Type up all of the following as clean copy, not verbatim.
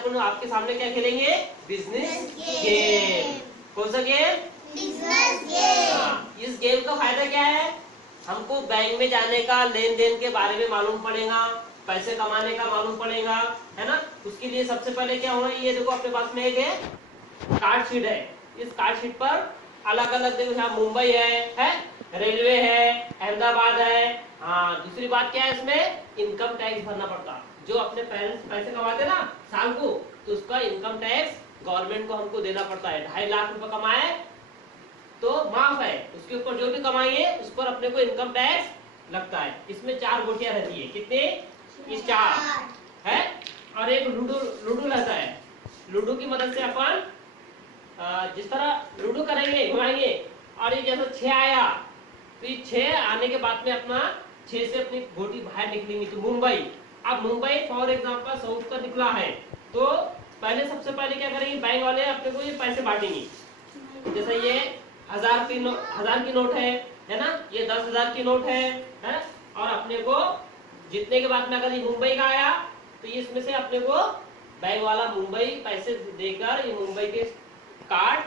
अपन आपके सामने क्या खेलेंगे, बिजनेस गेम। कौन सा गेम, बिजनेस गेम। इस गेम का फायदा क्या है, हमको बैंक में जाने का, लेन देन के बारे में मालूम पड़ेगा, पैसे कमाने का मालूम पड़ेगा, है ना। उसके लिए सबसे पहले क्या होगा, ये देखो अपने पास में एक है कार्ड शीट है। इस कार्ड शीट पर अलग अलग देखो, यहाँ मुंबई है, रेलवे है, अहमदाबाद है। हाँ, दूसरी बात क्या है, इसमें इनकम टैक्स भरना पड़ता। जो अपने पेरेंट्स पैसे कमाते ना साल को, तो उसका इनकम टैक्स गवर्नमेंट को हमको देना पड़ता है। 2.5 लाख रुपए कमाए तो माफ है, उसके ऊपर जो भी कमाइए उस पर अपने को इनकम टैक्स लगता है। इसमें 4 गोटियां रहती है, कितने, ये 4 है। और एक लूडो रहता है। लूडो की मदद से अपन जिस तरह लूडो करेंगे, घुमाएंगे, और ये जैसे 6 आया तो ये 6 आने के बाद में अपना 6 से अपनी गोटी बाहर निकलेंगी तो मुंबई। अब मुंबई फॉर एग्जांपल साउथ का निकला है, तो पहले सबसे पहले क्या करेंगे, बैंक वाले अपने को ये पैसे बांटेंगे। जैसे ये 1000 की नोट है ना, ये 10,000 की नोट है। और अपने को जितने के बाद में अगर ये मुंबई का आया तो इसमें से अपने को बैंक वाला मुंबई पैसे देकर ये मुंबई के कार्ड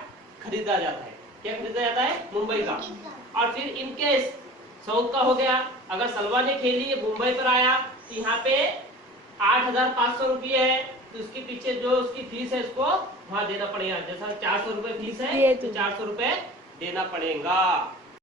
खरीदा जाता है। क्या खरीदा जाता है, मुंबई का। और फिर इनकेस साउथ का हो गया, अगर सलवा ने खेली ये मुंबई पर आया तो यहाँ पे 8,500 रुपये है, तो उसके पीछे जो उसकी फीस है उसको वहां देना पड़ेगा। जैसा 400 रुपए फीस है तो 400 रुपए देना पड़ेगा।